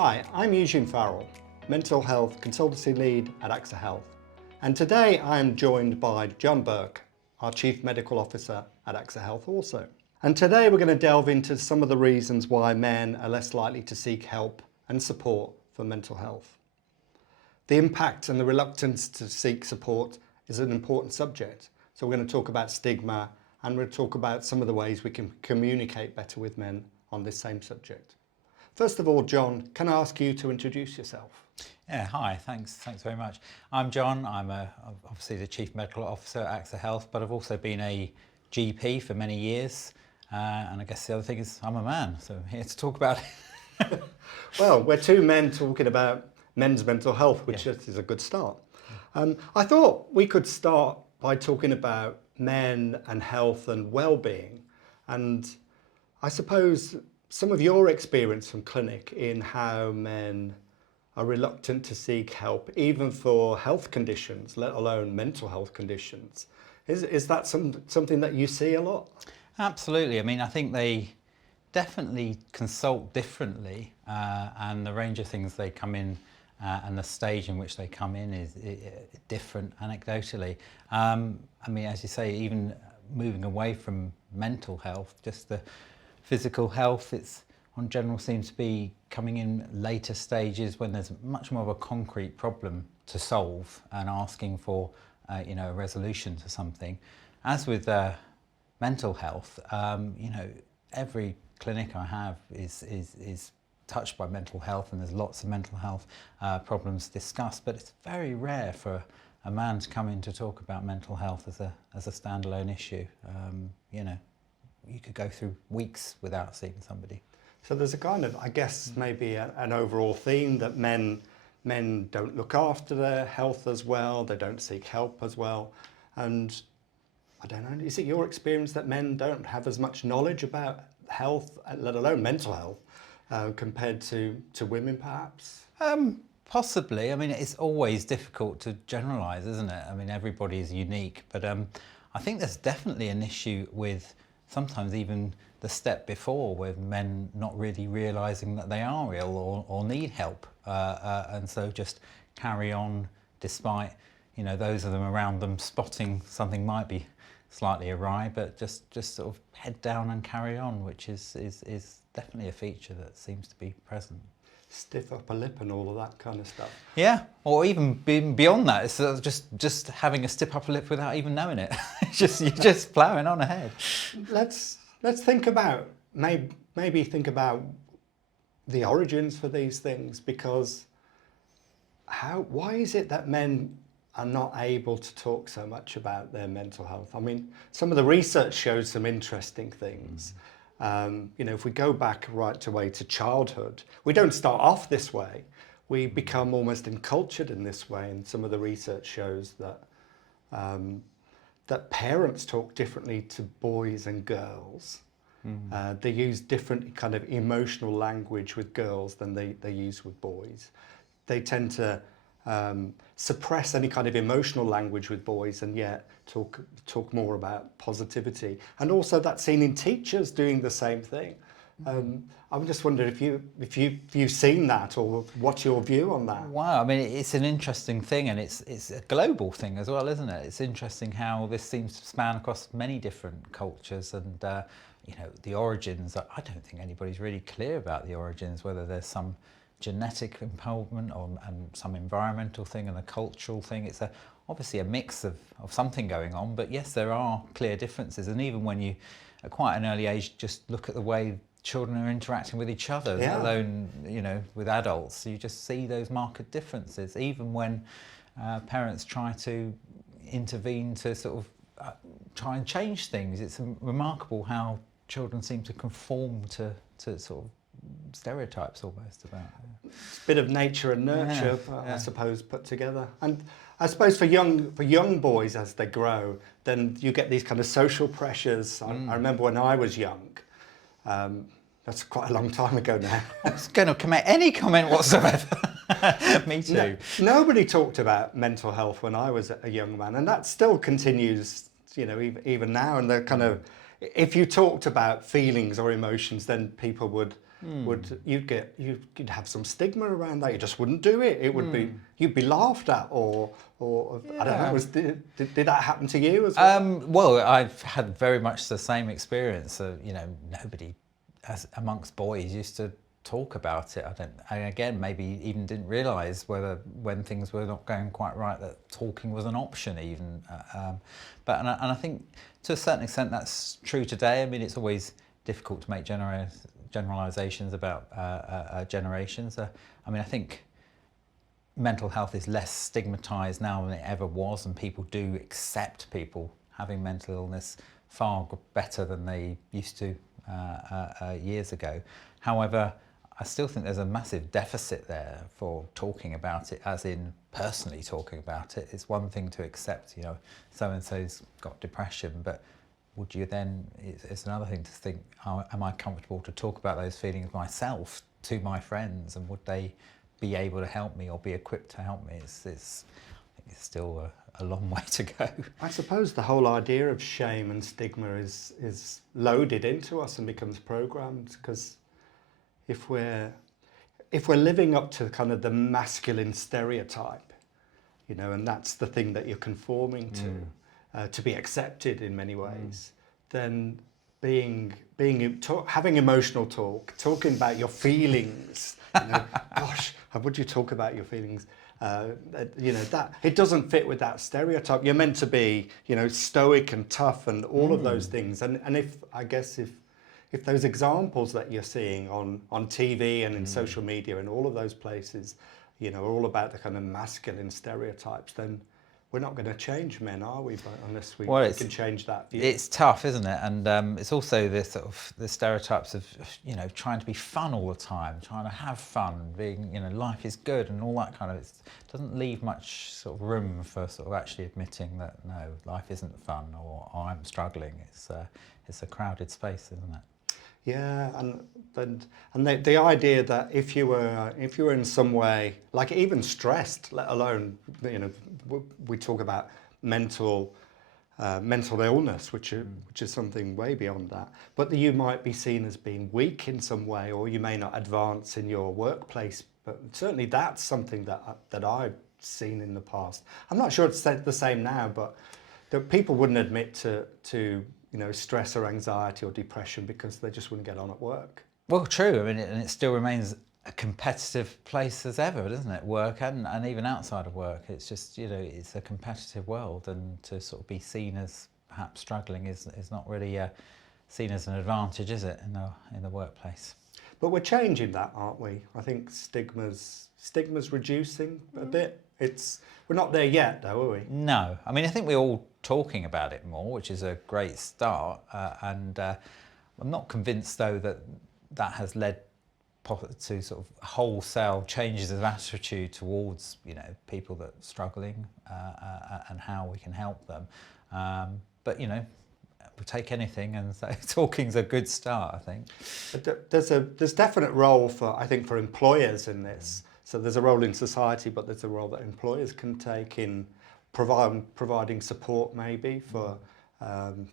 Hi, I'm Eugene Farrell, Mental Health Consultancy Lead at AXA Health. And today I'm joined by John Burke, our Chief Medical Officer at AXA Health also. And today we're going to delve into some of the reasons why men are less likely to seek help and support for mental health. The impact and the reluctance to seek support is an important subject. So we're going to talk about stigma, and we'll talk about some of the ways we can communicate better with men on this same subject. First of all, John, can I ask you to introduce yourself? Yeah, hi, thanks very much. I'm John, I'm obviously the Chief Medical Officer at AXA Health, but I've also been a GP for many years, and I guess the other thing is I'm a man, so I'm here to talk about it. Well, we're two men talking about men's mental health, which is a good start. I thought we could start by talking about men and health and well-being, and I suppose some of your experience from clinic in how men are reluctant to seek help, even for health conditions, let alone mental health conditions. Is that something that you see a lot? Absolutely. I mean, I think they definitely consult differently, and the range of things they come in and the stage in which they come in is different anecdotally. I mean, as you say, even moving away from mental health, just the physical health, it's on general seems to be coming in later stages when there's much more of a concrete problem to solve and asking for a resolution to something. As with mental health, every clinic I have is touched by mental health, and there's lots of mental health problems discussed, but it's very rare for a man to come in to talk about mental health as a standalone issue. You could go through weeks without seeing somebody. So there's a kind of, I guess, maybe an overall theme that men don't look after their health as well, they don't seek help as well. And I don't know, is it your experience that men don't have as much knowledge about health, let alone mental health, compared to women perhaps? Possibly. I mean, it's always difficult to generalise, isn't it? I mean, everybody is unique, but I think there's definitely an issue with sometimes even the step before, with men not really realising that they are ill or need help, and so just carry on despite those of them around them spotting something might be slightly awry, but just sort of head down and carry on, which is definitely a feature that seems to be present. Stiff upper lip and all of that kind of stuff. Yeah, or even beyond that, it's just having a stiff upper lip without even knowing it. You're just ploughing on ahead. Let's think about maybe think about the origins for these things, because why is it that men are not able to talk so much about their mental health? I mean, some of the research shows some interesting things. If we go back right away to childhood, we don't start off this way. We become almost encultured in this way, and some of the research shows that parents talk differently to boys and girls. They use different kind of emotional language with girls than they use with boys. They tend to suppress any kind of emotional language with boys, and yet talk more about positivity. And also that's seen in teachers doing the same thing. I'm just wondering if you've seen that, or what's your view on that? Wow, I mean, it's an interesting thing, and it's a global thing as well, isn't it? It's interesting how this seems to span across many different cultures, and the origins. I don't think anybody's really clear about the origins, whether there's some genetic empowerment or some environmental thing and a cultural thing. It's obviously a mix of something going on, but yes, there are clear differences. And even when you, at quite an early age, just look at the way children are interacting with each other, let alone with adults, you just see those marked differences. Even when parents try to intervene to sort of try and change things, it's remarkable how children seem to conform to sort of stereotypes almost about it. It's a bit of nature and nurture, I suppose, put together. And I suppose for young boys as they grow, then you get these kind of social pressures. I remember when I was young, that's quite a long time ago now. I was going to make any comment whatsoever. Me too. Nobody talked about mental health when I was a young man, and that still continues, even now. And they're kind of, if you talked about feelings or emotions, then people would you'd have some stigma around that. You just wouldn't do it. It would be, you'd be laughed at, or I don't know. Did that happen to you as well? Well, I've had very much the same experience. Nobody, amongst boys, used to talk about it. And again, maybe even didn't realise when things were not going quite right, that talking was an option even. But I think to a certain extent that's true today. I mean, it's always difficult to make generalisations about generations. I think mental health is less stigmatised now than it ever was, and people do accept people having mental illness far better than they used to years ago. However, I still think there's a massive deficit there for talking about it, as in personally talking about it. It's one thing to accept, so-and-so's got depression, but would you then, it's another thing to think, am I comfortable to talk about those feelings myself to my friends, and would they be able to help me or be equipped to help me? I think it's still a long way to go. I suppose the whole idea of shame and stigma is loaded into us and becomes programmed, because if we're living up to kind of the masculine stereotype, and that's the thing that you're conforming to be accepted in many ways, then having emotional talk, talking about your feelings, gosh, would you talk about your feelings? That it doesn't fit with that stereotype. You're meant to be, stoic and tough and all of those things. And if those examples that you're seeing on TV and in social media and all of those places, are all about the kind of masculine stereotypes, then we're not going to change men, are we? But unless we can change that view. It's tough, isn't it? And it's also the stereotypes of trying to be fun all the time, trying to have fun, being life is good and all that kind of. It doesn't leave much sort of room for sort of actually admitting that no, life isn't fun, or I'm struggling. It's a crowded space, isn't it? Yeah, and the idea that if you were in some way, like even stressed, let alone we talk about mental illness, which is something way beyond that, but that you might be seen as being weak in some way, or you may not advance in your workplace. But certainly that's something that I've seen in the past. I'm not sure it's the same now, but that people wouldn't admit to stress or anxiety or depression because they just wouldn't get on at work. Well, true. I mean, and it still remains a competitive place as ever, doesn't it? Work and even outside of work. It's just, it's a competitive world, and to sort of be seen as perhaps struggling is not really seen as an advantage, is it, in the workplace? But we're changing that, aren't we? I think stigma's reducing a bit. We're not there yet, though, are we? No. I mean, I think we're all talking about it more, which is a great start. And I'm not convinced, though, that has led to sort of wholesale changes of attitude towards, people that are struggling and how we can help them. But, we'll take anything, and so talking's a good start, I think. But there's definite role for employers in this. So there's a role in society, but there's a role that employers can take in providing support, maybe for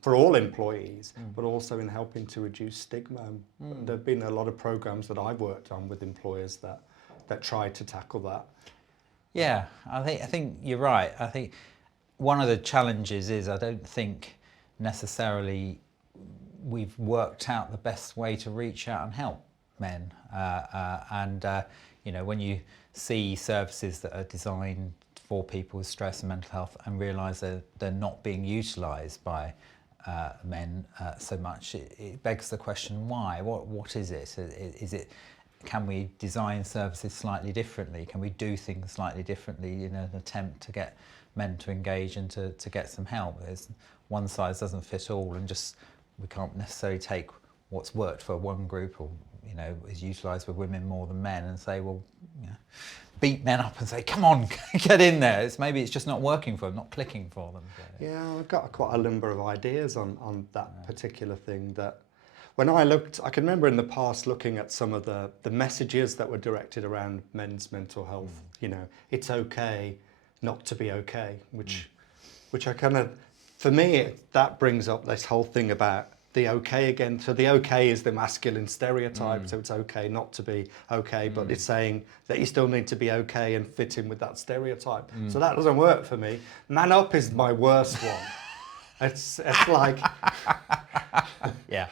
all employees, but also in helping to reduce stigma. There have been a lot of programs that I've worked on with employers that try to tackle that. Yeah, I think you're right. I think one of the challenges is I don't think necessarily we've worked out the best way to reach out and help men. When you see services that are designed for people with stress and mental health and realise they're not being utilised by men so much, it begs the question, why? What is it? Can we design services slightly differently? Can we do things slightly differently in an attempt to get men to engage and to get some help? There's one size doesn't fit all, and just we can't necessarily take what's worked for one group or is utilised with women more than men and say, well, beat men up and say, come on, get in there. Maybe it's just not working for them, not clicking for them. Yeah, I've got quite a number of ideas on that particular thing. That when I can remember in the past looking at some of the messages that were directed around men's mental health. It's okay not to be okay, which I kind of, for me, that brings up this whole thing about the okay again. So the okay is the masculine stereotype, so it's okay not to be okay, but it's saying that you still need to be okay and fit in with that stereotype. So that doesn't work for me. Man up is my worst one. It's like, Yeah.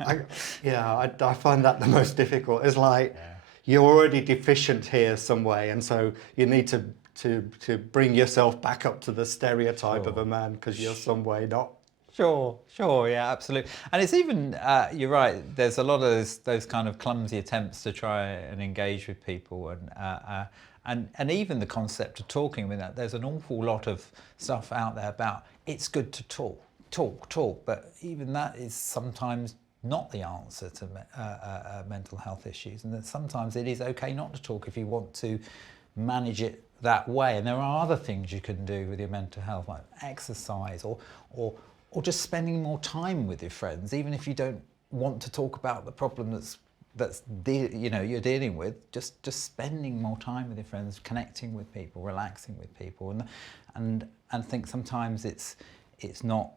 I find that the most difficult. It's like you're already deficient here some way, and so you need to bring yourself back up to the stereotype of a man because you're some way not. Sure, yeah, absolutely. And it's even, you're right, there's a lot of those kind of clumsy attempts to try and engage with people, and even the concept of talking. I mean, there's an awful lot of stuff out there about it's good to talk, but even that is sometimes not the answer to mental health issues, and that sometimes it is okay not to talk if you want to manage it that way. And there are other things you can do with your mental health, like exercise or just spending more time with your friends, even if you don't want to talk about the problem you're dealing with. Just spending more time with your friends, connecting with people, relaxing with people, and think sometimes it's not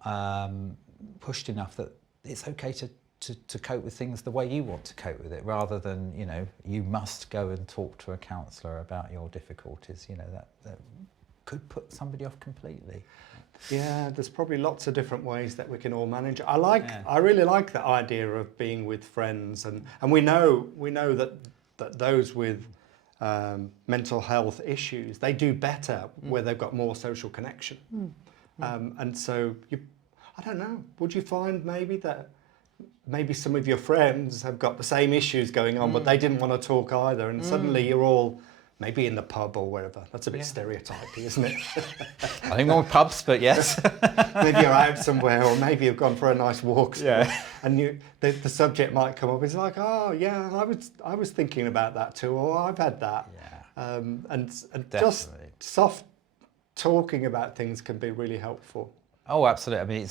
pushed enough that it's okay to cope with things the way you want to cope with it, rather than you must go and talk to a counsellor about your difficulties. That could put somebody off completely. Yeah, there's probably lots of different ways that we can all manage. I really like that idea of being with friends, and we know that those with mental health issues, they do better where they've got more social connection. And so I don't know, would you find maybe some of your friends have got the same issues going on, but they didn't want to talk either, and suddenly you're all maybe in the pub or wherever. That's a bit stereotypy, isn't it? I think more pubs, but yes. Maybe you're out somewhere, or maybe you've gone for a nice walk. And the subject might come up. It's like, oh yeah, I was thinking about that too, or I've had that. Yeah. And just soft talking about things can be really helpful. Oh, absolutely.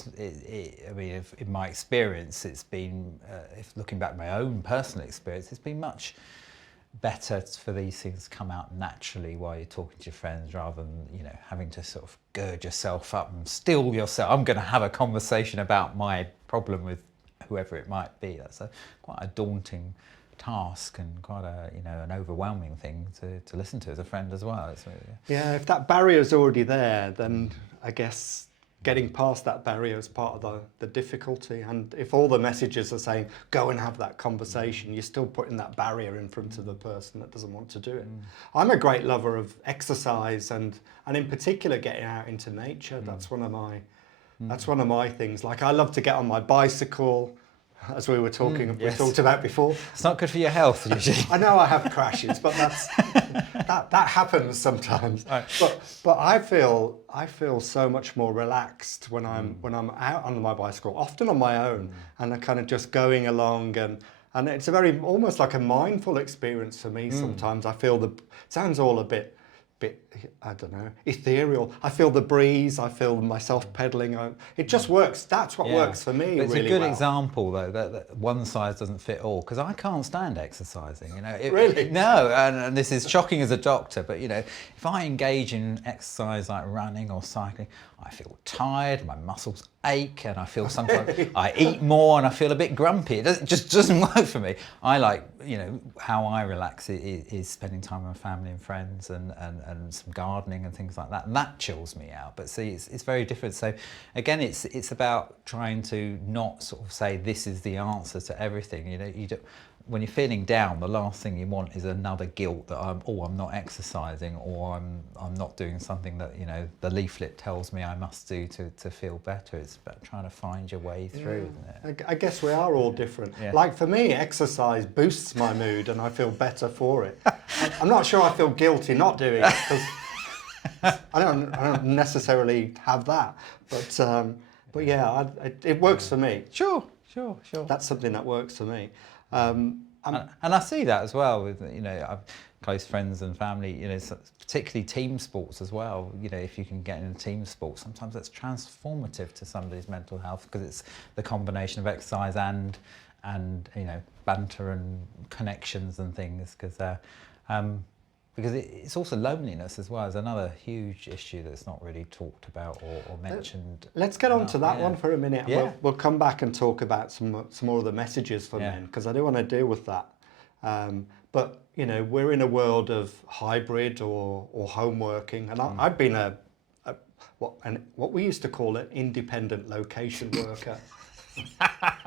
I mean, in my experience, it's been, if looking back at my own personal experience, it's been much better for these things to come out naturally while you're talking to your friends, rather than having to sort of gird yourself up and steel yourself. I'm going to have a conversation about my problem with whoever it might be. That's quite a daunting task, and quite an overwhelming thing to listen to as a friend as well. Yeah, if that barrier's already there, then I guess getting past that barrier is part of the difficulty. And if all the messages are saying, go and have that conversation, you're still putting that barrier in front of the person that doesn't want to do it. I'm a great lover of exercise, and in particular getting out into nature. That's one of my things. Like, I love to get on my bicycle, as we were talking, we talked about before. It's not good for your health, usually. I know I have crashes, but that happens sometimes. Right. But I feel so much more relaxed when I'm out on my bicycle, often on my own, and I'm kind of just going along, and it's a very, almost like a mindful experience for me. Sometimes I feel it sounds all a bit, I don't know, ethereal. I feel the breeze, I feel myself pedaling. It just works. That's what works for me. But it's really a good well. example, though, that one size doesn't fit all, because I can't stand exercising. Really? No, and this is shocking as a doctor, but if I engage in exercise like running or cycling, I feel tired, my muscles ache, and I feel sometimes I eat more and I feel a bit grumpy. It just doesn't work for me. I like, how I relax is spending time with family and friends, and some gardening and things like that, and that chills me out. But see, it's very different. So again, it's about trying to not sort of say this is the answer to everything. You don't, when you're feeling down, the last thing you want is another guilt that I'm not exercising, or I'm not doing something that the leaflet tells me I must do to feel better. It's about trying to find your way through, isn't it? I guess we are all different. Yeah. Like for me, exercise boosts my mood and I feel better for it. I'm not sure I feel guilty not doing it, because I don't necessarily have that. But yeah, it works for me. Sure. That's something that works for me. And I see that as well with I've close friends and family, particularly team sports as well. If you can get in a team sport, sometimes that's transformative to somebody's mental health, because it's the combination of exercise and banter and connections and things. Because because it's also loneliness as well as another huge issue that's not really talked about or mentioned. Let's get on to that yeah. one for a minute. Yeah. We'll come back and talk about some more of the messages for men, because I do want to deal with that. But you know, we're in a world of hybrid or home working, and I've been what we used to call an independent location worker.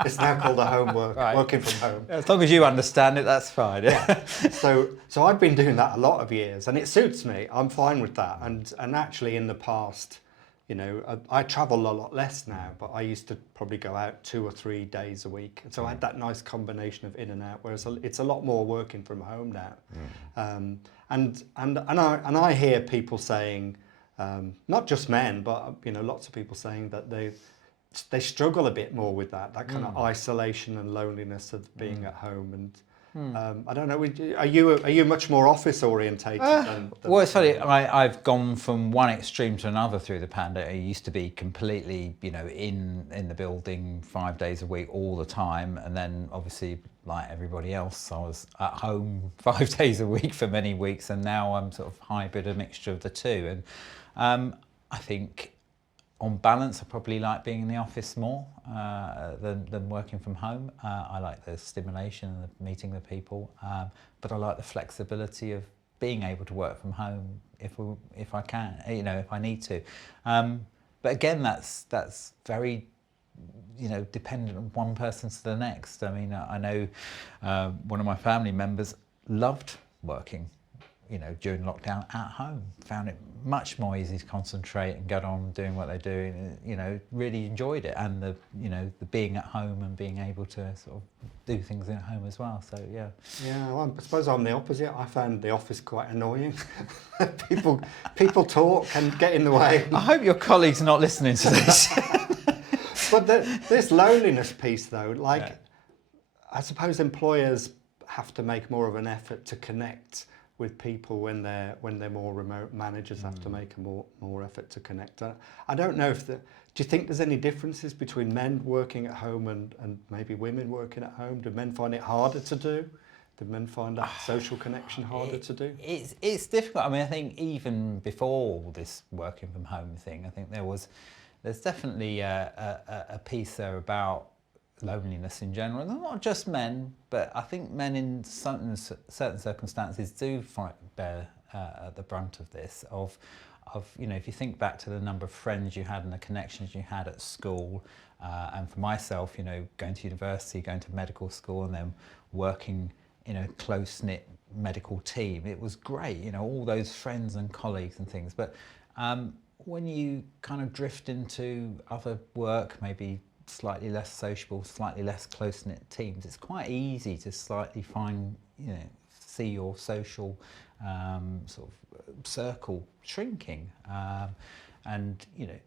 It's now called a home work, Right. working from home. As long as you understand it, that's fine. Yeah. So I've been doing that a lot of years, and it suits me. I'm fine with that. And actually, in the past, you know, I travel a lot less now, but I used to probably go out 2 or 3 days a week. And so I had that nice combination of in and out, whereas it's a lot more working from home now. And I hear people saying, not just men, but you know, lots of people saying that they struggle a bit more with that kind of isolation and loneliness of being at home. And I don't know, are you much more office orientated than well, it's funny. I've gone from one extreme to another through the pandemic. I used to be completely, you know, in the building 5 days a week all the time, and then obviously, like everybody else, I was at home 5 days a week for many weeks, and now I'm sort of hybrid, a mixture of the two. And I think, on balance, I probably like being in the office more than working from home. I like the stimulation and the meeting the people, but I like the flexibility of being able to work from home if I can, you know, if I need to. But again, that's very, you know, dependent on one person to the next. I mean, I know one of my family members loved working, you know, during lockdown at home, found it much more easy to concentrate and get on doing what they're doing, you know, really enjoyed it. And the, you know, the being at home and being able to sort of do things at home as well. So yeah. Yeah, well, I suppose I'm the opposite. I found the office quite annoying. people talk and get in the way. I hope your colleagues are not listening to this. But this loneliness piece though, like, I suppose employers have to make more of an effort to connect with people when they're more remote. Managers have to make a more effort to connect. I don't know do you think there's any differences between men working at home and maybe women working at home? Do men find it harder to do? Do men find that social connection harder to do? It's difficult. I mean, I think even before this working from home thing, I think there's definitely a piece there about loneliness in general, and not just men, but I think men in certain circumstances do bear the brunt of this. Of you know, if you think back to the number of friends you had and the connections you had at school, and for myself, you know, going to university, going to medical school, and then working in a close-knit medical team, it was great. You know, all those friends and colleagues and things. But when you kind of drift into other work, maybe slightly less sociable, slightly less close-knit teams, it's quite easy to slightly see your social sort of circle shrinking, and you know,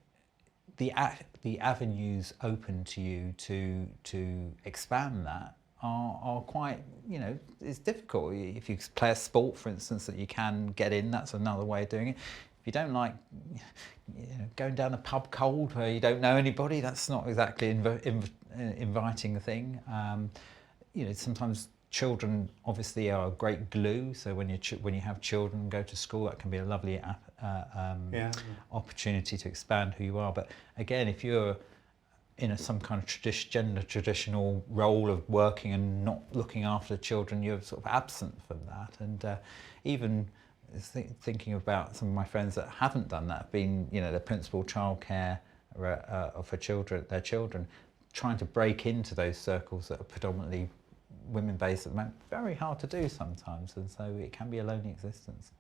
the avenues open to you to expand that are quite, you know, it's difficult. If you play a sport, for instance, that you can get in, that's another way of doing it. If you don't like, you know, going down a pub cold where you don't know anybody, that's not exactly inviting a thing. You know, sometimes children obviously are a great glue. So when you have children go to school, that can be a lovely opportunity to expand who you are. But again, if you're in some kind of gender traditional role of working and not looking after the children, you're sort of absent from that. And even thinking about some of my friends that haven't done that, been, you know, the principal childcare for their children, trying to break into those circles that are predominantly women-based at the moment, very hard to do sometimes, and so it can be a lonely existence.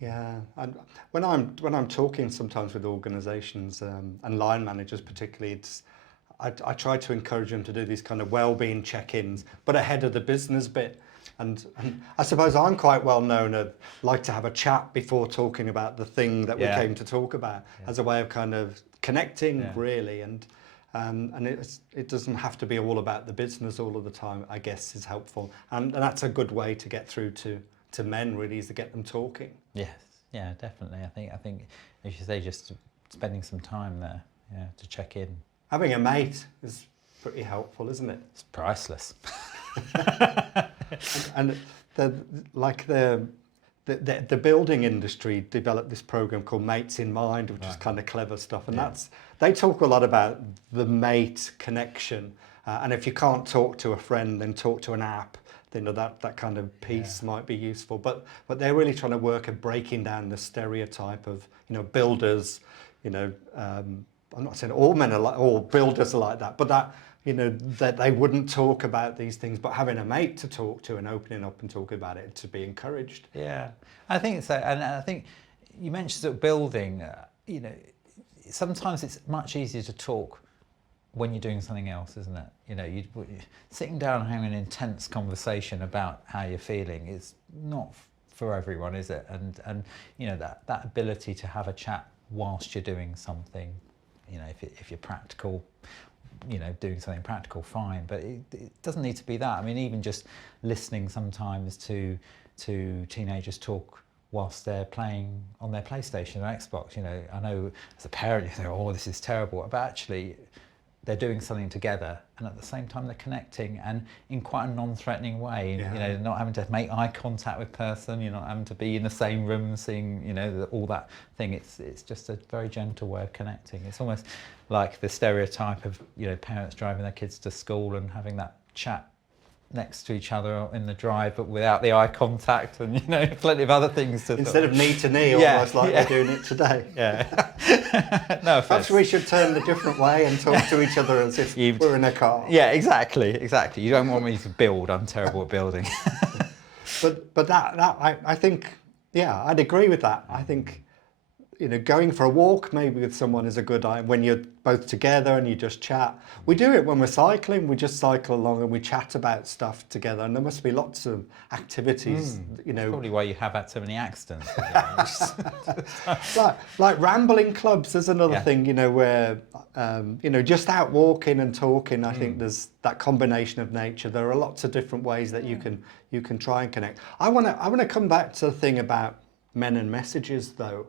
Yeah, and when I'm talking sometimes with organisations and line managers particularly, I try to encourage them to do these kind of wellbeing check-ins, but ahead of the business bit. And I suppose I'm quite well known as like to have a chat before talking about the thing that we came to talk about, as a way of kind of connecting really, and it doesn't have to be all about the business all of the time, I guess, is helpful, and that's a good way to get through to men really, is to get them talking. Yes, yeah, definitely. I think as you say, just spending some time there, to check in. Having a mate is pretty helpful, isn't it? It's priceless. And the the building industry developed this program called Mates in Mind, which is Right. kind of clever stuff. And Yeah. they talk a lot about the mate connection. And if you can't talk to a friend, then talk to an app. You know, that kind of piece might be useful. But they're really trying to work at breaking down the stereotype of, you know, builders, you know, I'm not saying all men are like, all builders are like that, but that, you know, that they wouldn't talk about these things, but having a mate to talk to and opening up and talking about it to be encouraged. Yeah, I think so. And I think you mentioned sort of building, you know, sometimes it's much easier to talk when you're doing something else, isn't it? You know, sitting down and having an intense conversation about how you're feeling is not for everyone, is it? And you know, that ability to have a chat whilst you're doing something, you know, if you're practical, you know, doing something practical, fine, but it doesn't need to be that. I mean, even just listening sometimes to teenagers talk whilst they're playing on their PlayStation or Xbox, you know, I know as a parent you think, oh, this is terrible, but actually they're doing something together and at the same time they're connecting and in quite a non-threatening way. Yeah. You know, they're not having to make eye contact with person, you're not having to be in the same room seeing, you know, all that thing. It's just a very gentle way of connecting. It's almost like the stereotype of, you know, parents driving their kids to school and having that chat next to each other in the drive, but without the eye contact, and you know, plenty of other things to Instead of knee to knee, Yeah, almost like yeah. we're doing it today. Yeah. No offense. Perhaps we should turn a different way and talk to each other as if we're in a car. Yeah, exactly. You don't want me to build. I'm terrible at building. But that I think, yeah, I'd agree with that. I think, you know, going for a walk maybe with someone is a good idea when you're both together and you just chat. We do it when we're cycling. We just cycle along and we chat about stuff together. And there must be lots of activities, you know. Probably why you have had so many accidents. like rambling clubs is another Yeah. thing, you know, where, you know, just out walking and talking. I think there's that combination of nature. There are lots of different ways that you can try and connect. I want to come back to the thing about men and messages, though.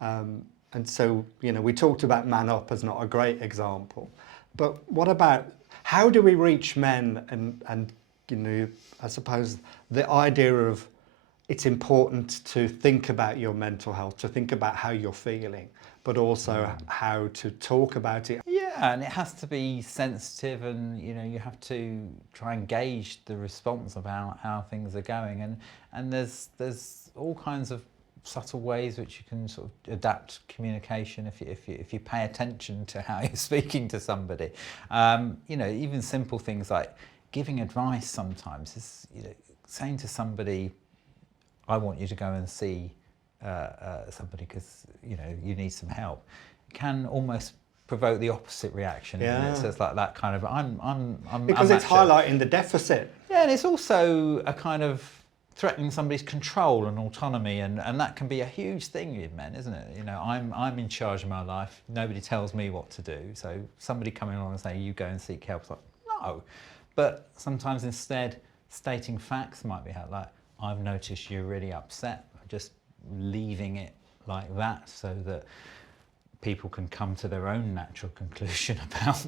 And so, you know, we talked about Man Up as not a great example, but what about how do we reach men and you know, I suppose the idea of it's important to think about your mental health, to think about how you're feeling, but also how to talk about it. Yeah, and it has to be sensitive, and you know, you have to try and gauge the response about how things are going, and there's all kinds of subtle ways which you can sort of adapt communication if you pay attention to how you're speaking to somebody. You know, even simple things like giving advice sometimes is, you know, saying to somebody, I want you to go and see somebody because, you know, you need some help, can almost provoke the opposite reaction. Yeah. So it's like that kind of I'm Because it's highlighting the deficit. Yeah, and it's also a kind of threatening somebody's control and autonomy, and that can be a huge thing with men, isn't it? You know, I'm in charge of my life. Nobody tells me what to do. So somebody coming along and saying, you go and seek help, it's like, no. But sometimes instead stating facts might be helpful. Like, I've noticed you're really upset. Just leaving it like that so that people can come to their own natural conclusion about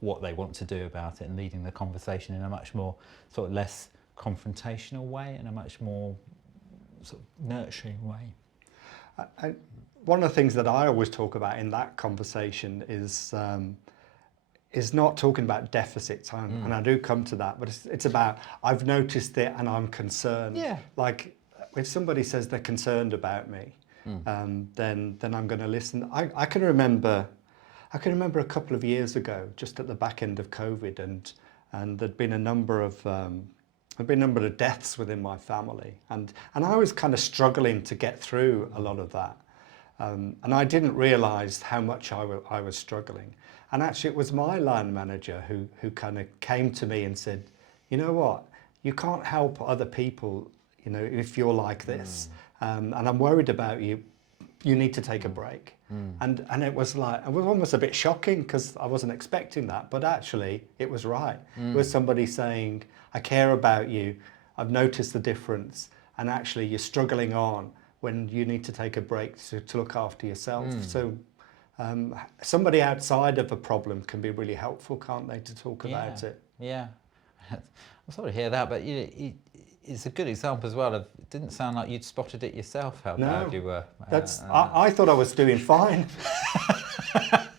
what they want to do about it, and leading the conversation in a much more sort of less confrontational way and a much more sort of nurturing way. One of the things that I always talk about in that conversation is not talking about deficits, and I do come to that, but it's about I've noticed it and I'm concerned. Yeah. Like if somebody says they're concerned about me, then I'm going to listen. I can remember a couple of years ago, just at the back end of COVID, and there'd been a number of deaths within my family, and I was kind of struggling to get through a lot of that, and I didn't realise how much I was struggling. And actually, it was my line manager who kind of came to me and said, "You know what? You can't help other people, you know, if you're like this, and I'm worried about you. You need to take a break." And it was almost a bit shocking because I wasn't expecting that, but actually it was right. It was somebody saying, I care about you, I've noticed the difference, and actually you're struggling on when you need to take a break to look after yourself. So somebody outside of a problem can be really helpful, can't they, to talk about it? Yeah, I'm sorry to hear that, but you know, it's a good example as well of, it didn't sound like you'd spotted it yourself, how bad you were. I thought I was doing fine.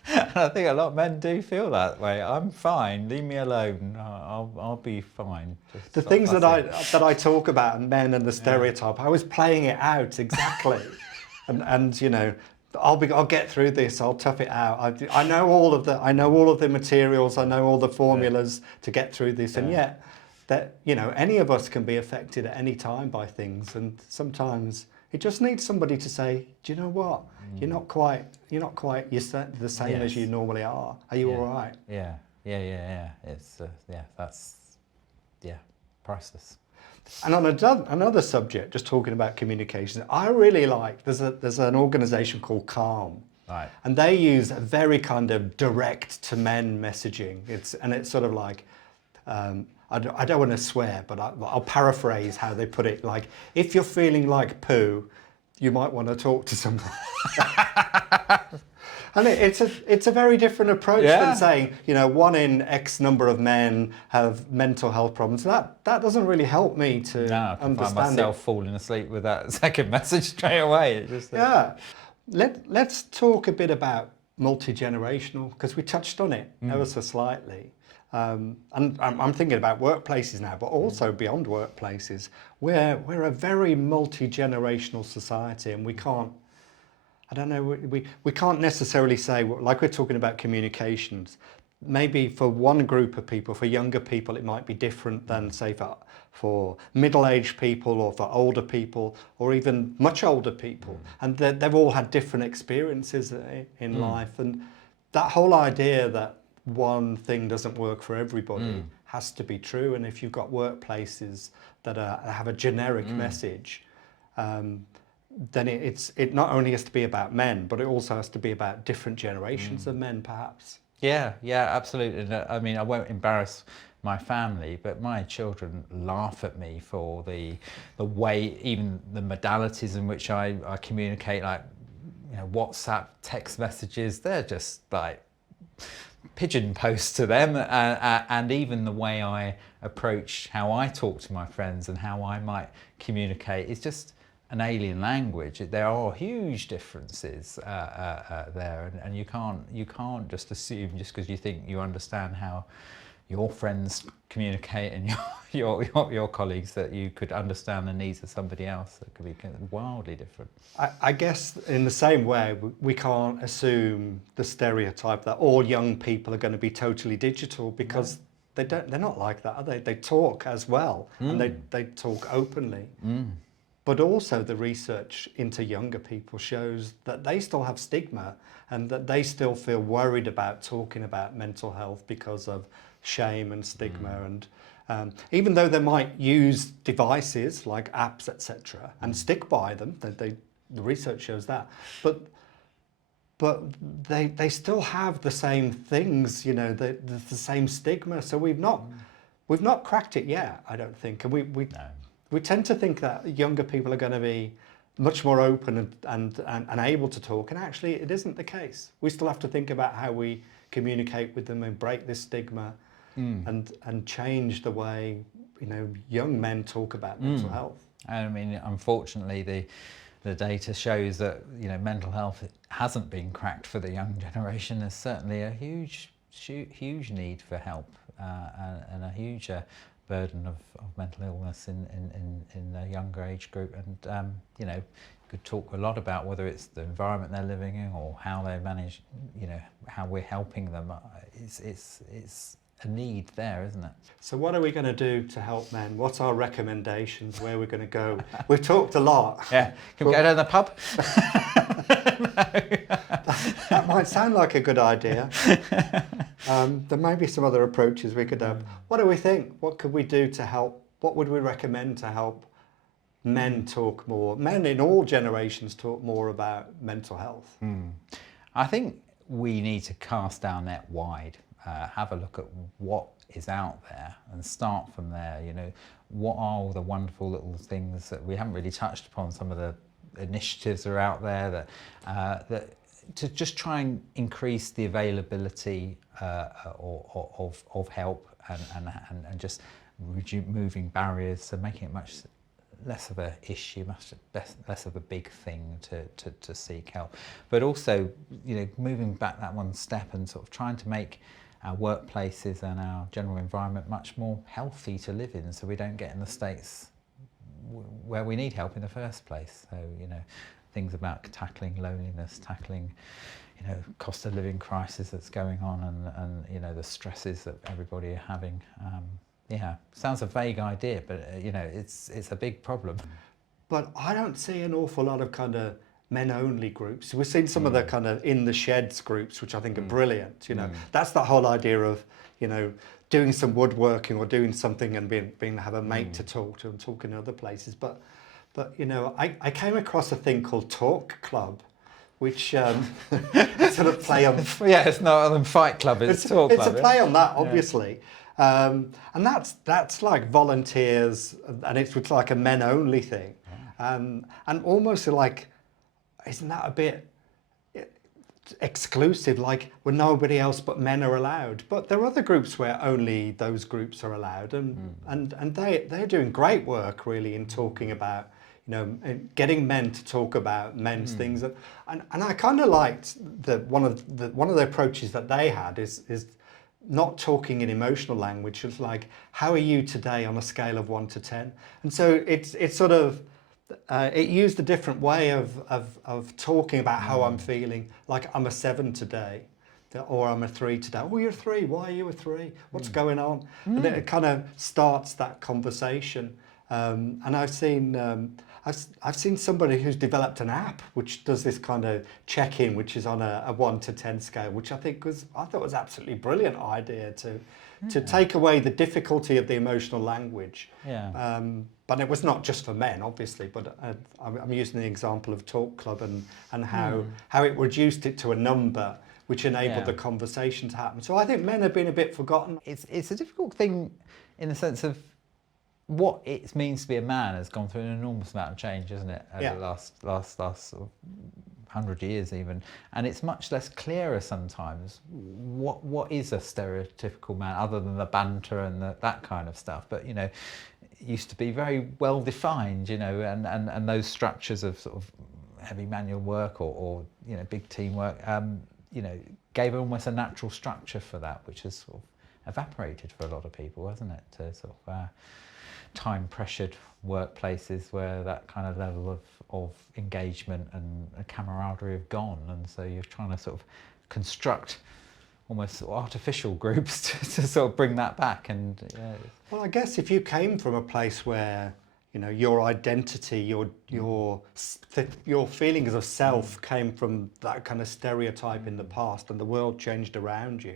And I think a lot of men do feel that way. I'm fine, leave me alone, I'll be fine. Just The stop things that fussing. I talk about, men and the stereotype, I was playing it out exactly. and you know, I'll get through this. I'll tough it out. I know all of the materials. I know all the formulas to get through this. And yet, that, you know, any of us can be affected at any time by things. And sometimes it just needs somebody to say, do you know what? You're not quite the same as you normally are. Are you all right? Yeah. It's that's priceless. And on another subject, just talking about communication, I really like, there's an organisation called Calm. Right. And they use a very kind of direct to men messaging. It's sort of like, I don't want to swear, but I'll paraphrase how they put it. Like, if you're feeling like poo, you might want to talk to someone. And it's a very different approach than saying, you know, 1 in X number of men have mental health problems. That doesn't really help me to I can understand find myself falling asleep with that second message straight away. It just, Let's talk a bit about multi-generational, because we touched on it ever so slightly. And I'm thinking about workplaces now, but also beyond workplaces. We're a very multi-generational society, and we can't, I don't know, we can't necessarily say, like we're talking about communications, maybe for one group of people, for younger people, it might be different than, say, for middle-aged people or for older people or even much older people. And they've all had different experiences in life. And that whole idea that one thing doesn't work for everybody has to be true. And if you've got workplaces that have a generic message, then it not only has to be about men, but it also has to be about different generations of men, perhaps. Yeah, absolutely. I mean, I won't embarrass my family, but my children laugh at me for the way, even the modalities in which I communicate, like, you know, WhatsApp text messages. They're just like pigeon posts to them, and even the way I approach how I talk to my friends and how I might communicate is just an alien language. There are huge differences there, and you can't just assume, just because you think you understand how your friends communicate and your colleagues, that you could understand the needs of somebody else that could be wildly different. I guess in the same way, we can't assume the stereotype that all young people are going to be totally digital, because they're not like that, are they? They talk as well, and they talk openly. But also the research into younger people shows that they still have stigma, and that they still feel worried about talking about mental health because of shame and stigma. And even though they might use devices like apps, etc., and stick by them, the research shows that, but they still have the same things, you know, the same stigma. So we've not cracked it yet, I don't think. And we tend to think that younger people are going to be much more open and able to talk, and actually it isn't the case. We still have to think about how we communicate with them and break this stigma and change the way, you know, young men talk about mental health. I mean, unfortunately, the data shows that, you know, mental health hasn't been cracked for the young generation. There's certainly a huge need for help and a huge burden of mental illness in the younger age group. And you know, could talk a lot about whether it's the environment they're living in or how they manage, you know, how we're helping them. It's a need there, isn't it? So what are we going to do to help men? What's our recommendations? Where we're going to go? We've talked a lot. Yeah, can we go to the pub? That might sound like a good idea. There may be some other approaches we could have. What do we think? What could we do to help? What would we recommend to help men talk more? Men in all generations talk more about mental health. I think we need to cast our net wide. Have a look at what is out there and start from there. You know, what are all the wonderful little things that we haven't really touched upon? Some of the initiatives are out there that to just try and increase the availability of help and just moving barriers, so making it much less of a issue, much less of a big thing to seek help. But also, moving back that one step and sort of trying to make our workplaces and our general environment much more healthy to live in, so we don't get in the states where we need help in the first place. So, things about tackling loneliness, tackling, cost of living crisis that's going on, and the stresses that everybody are having. Sounds a vague idea, but it's a big problem. But I don't see an awful lot of kind of men-only groups. We've seen some of the kind of in the sheds groups, which I think are brilliant. That's the whole idea of doing some woodworking or doing something and being have a mate to talk to and talk in other places. But I came across a thing called Talk Club, which sort of play on. Yeah, it's not a fight club. It's Talk Club. It's a play on that, obviously. And that's like volunteers, and it's like a men-only thing, and almost like, isn't that a bit exclusive? Like, where nobody else but men are allowed. But there are other groups where only those groups are allowed, and they're doing great work really in talking about, getting men to talk about men's things, and I kind of liked one of the approaches that they had is not talking in emotional language. It's like, how are you today on a scale of 1 to 10? And so it's sort of, it used a different way of talking about how I'm feeling. Like, I'm a 7 today, or I'm a 3 today. Oh, you're a 3. Why are you a 3? What's going on? And it kind of starts that conversation. And I've seen somebody who's developed an app which does this kind of check-in, which is on a 1 to 10 scale, which I thought was absolutely brilliant idea to take away the difficulty of the emotional language. Yeah. But it was not just for men, obviously. But I'm using the example of Talk Club and how it reduced it to a number, which enabled the conversation to happen. So I think men have been a bit forgotten. It's a difficult thing in the sense of what it means to be a man has gone through an enormous amount of change, isn't it, over the last sort of 100 years even, and it's much less clearer sometimes what is a stereotypical man, other than the banter and that kind of stuff. But it used to be very well defined, and those structures of sort of heavy manual work or big teamwork, gave almost a natural structure for that, which has sort of evaporated for a lot of people, hasn't it, to sort of time-pressured workplaces where that kind of level of engagement and camaraderie have gone, and so you're trying to sort of construct almost artificial groups to sort of bring that back. And well, I guess if you came from a place where your identity, your feelings of self came from that kind of stereotype in the past, and the world changed around you,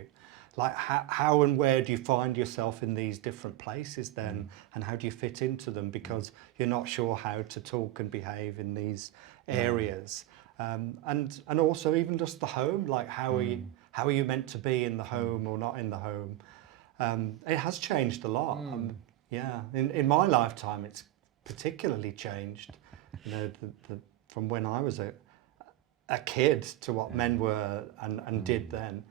like how and where do you find yourself in these different places then, and how do you fit into them, because you're not sure how to talk and behave in these areas, and also even just the home, like how are you meant to be in the home or not in the home. It has changed a lot. In my lifetime it's particularly changed, from when I was a kid to what men were and did then,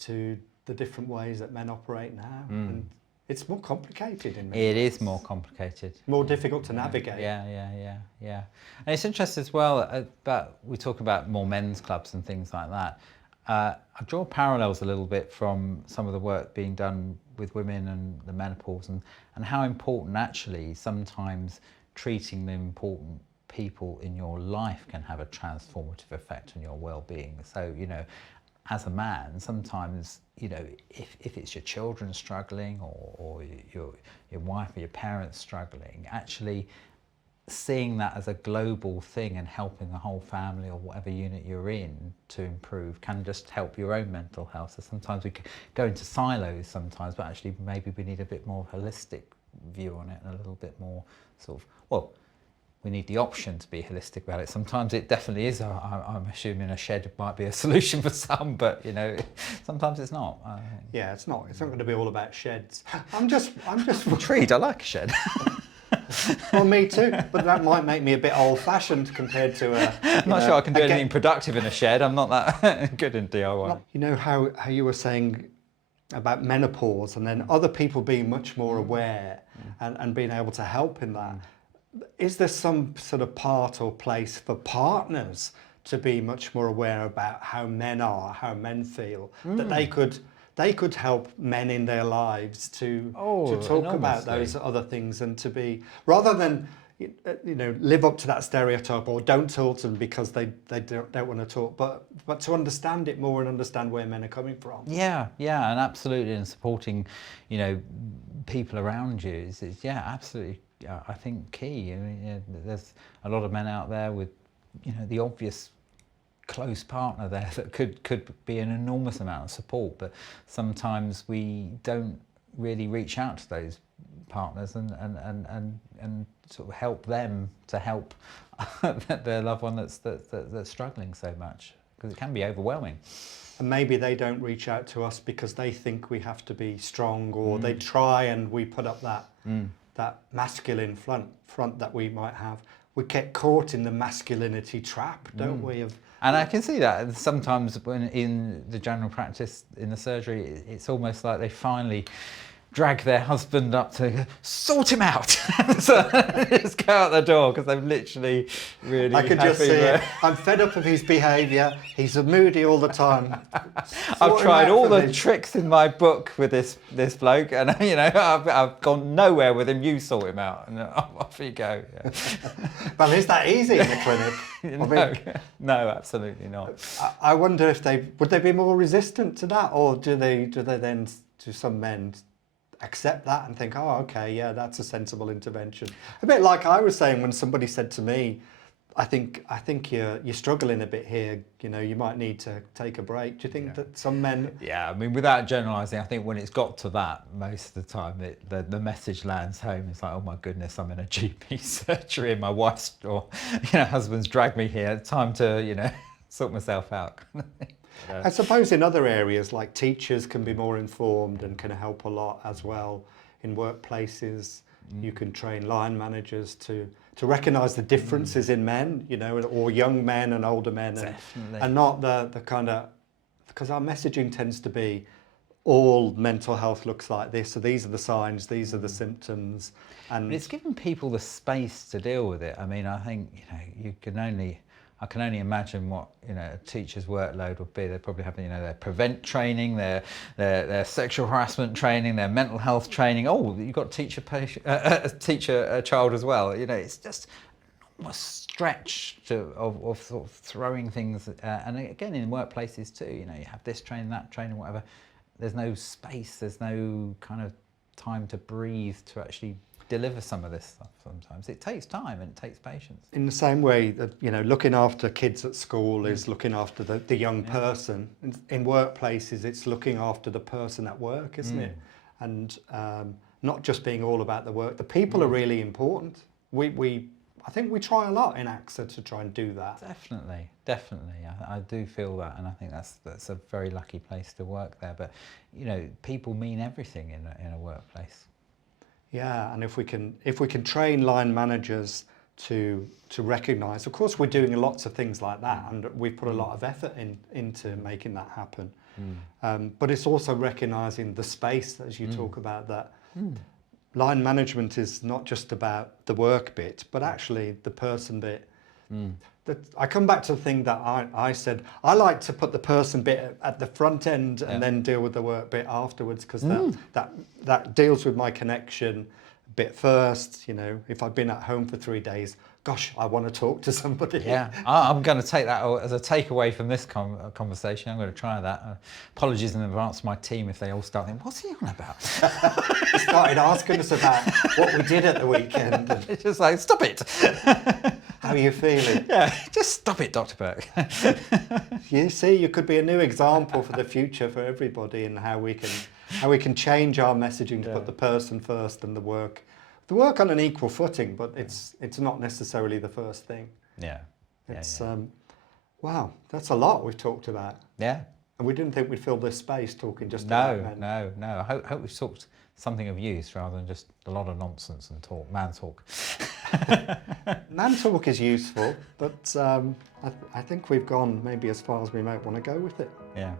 to the different ways that men operate now. And it's more complicated in many ways. It is more complicated. More difficult to navigate. Yeah. And it's interesting as well, we talk about more men's clubs and things like that. I draw parallels a little bit from some of the work being done with women and the menopause, and how important actually sometimes treating the important people in your life can have a transformative effect on your well-being. So, as a man, sometimes, if it's your children struggling or your wife or your parents struggling, actually seeing that as a global thing and helping the whole family or whatever unit you're in to improve can just help your own mental health. So sometimes we go into silos sometimes, but actually maybe we need a bit more holistic view on it, and a little bit more sort of, we need the option to be holistic about it. Sometimes it definitely is. I'm assuming a shed might be a solution for some, but sometimes it's not. Yeah, it's not. It's not going to be all about sheds. I'm just intrigued. I like a shed. Well, me too. But that might make me a bit old-fashioned compared to I'm not sure I can do anything productive in a shed. I'm not that good in DIY. How you were saying, about menopause, and then other people being much more aware and being able to help in that. Is there some sort of part or place for partners to be much more aware about how men are, how men feel, that they could help men in their lives to talk about those other things, and to be, rather than live up to that stereotype or don't talk to them because they don't want to talk, but to understand it more and understand where men are coming from. Yeah, and absolutely, and supporting, people around you is absolutely, I think, key. I mean, there's a lot of men out there with, the obvious close partner there that could be an enormous amount of support, but sometimes we don't really reach out to those partners and sort of help them to help their loved one that's struggling so much, because it can be overwhelming. And maybe they don't reach out to us because they think we have to be strong, or they try and we put up that masculine front that we might have. We get caught in the masculinity trap, don't we? And I can see that sometimes when in the general practice, in the surgery, it's almost like they finally drag their husband up to sort him out. So just go out the door because they've literally really. I could just see it. I'm fed up of his behaviour. He's moody all the time. I've tried all the tricks in my book with this bloke, and I've gone nowhere with him. You sort him out, and off you go. Yeah. Well, is that easy in the clinic? No, absolutely not. I wonder if would they be more resistant to that, or do some men accept that and think, oh, okay, yeah, that's a sensible intervention? A bit like I was saying when somebody said to me, I think you're struggling a bit here, you might need to take a break. Do you think that some men... Yeah, I mean, without generalising, I think when it's got to that, most of the time the message lands home. It's like, oh my goodness, I'm in a GP surgery and my wife's or husband's dragged me here. It's time to sort myself out. I suppose in other areas, like teachers can be more informed and can help a lot as well. In workplaces, you can train line managers to recognise the differences in men, or young men and older men, and not the kind of, because our messaging tends to be all mental health looks like this, so these are the signs, these are the symptoms, and it's giving people the space to deal with it. I mean, I think I can only imagine what a teacher's workload would be. They probably have their prevent training, their sexual harassment training, their mental health training. Oh, you've got teach a child as well. It's just a stretch of sort of throwing things. And again, in workplaces too, you have this training, that training, whatever. There's no space. There's no kind of time to breathe to actually deliver some of this stuff. Sometimes it takes time and it takes patience. In the same way that looking after kids at school is looking after the young person, in workplaces it's looking after the person at work, isn't it? And not just being all about the work. The people are really important. I think we try a lot in AXA to try and do that. Definitely. I do feel that, and I think that's a very lucky place to work there. But people mean everything in a workplace. Yeah, and if we can train line managers to recognise, of course we're doing lots of things like that, and we've put a lot of effort into making that happen. But it's also recognising the space, as you talk about, that line management is not just about the work bit, but actually the person bit. I come back to the thing that I said, I like to put the person bit at the front end and then deal with the work bit afterwards, because that deals with my connection bit first. If I've been at home for 3 days, gosh, I want to talk to somebody. Yeah, I'm going to take that as a takeaway from this conversation. I'm going to try that. Apologies in advance to my team if they all start thinking, what's he on about? They started asking us about what we did at the weekend. It's just like, stop it. How are you feeling? Yeah, just stop it, Dr. Burke. You see, you could be a new example for the future for everybody, and how we can change our messaging to put the person first and the work on an equal footing, but it's not necessarily the first thing. Yeah. Wow, that's a lot we've talked about. Yeah. And we didn't think we'd fill this space talking just about men. No. I hope we've talked something of use rather than just a lot of nonsense and man talk. Man talk is useful, but I think we've gone maybe as far as we might want to go with it. Yeah.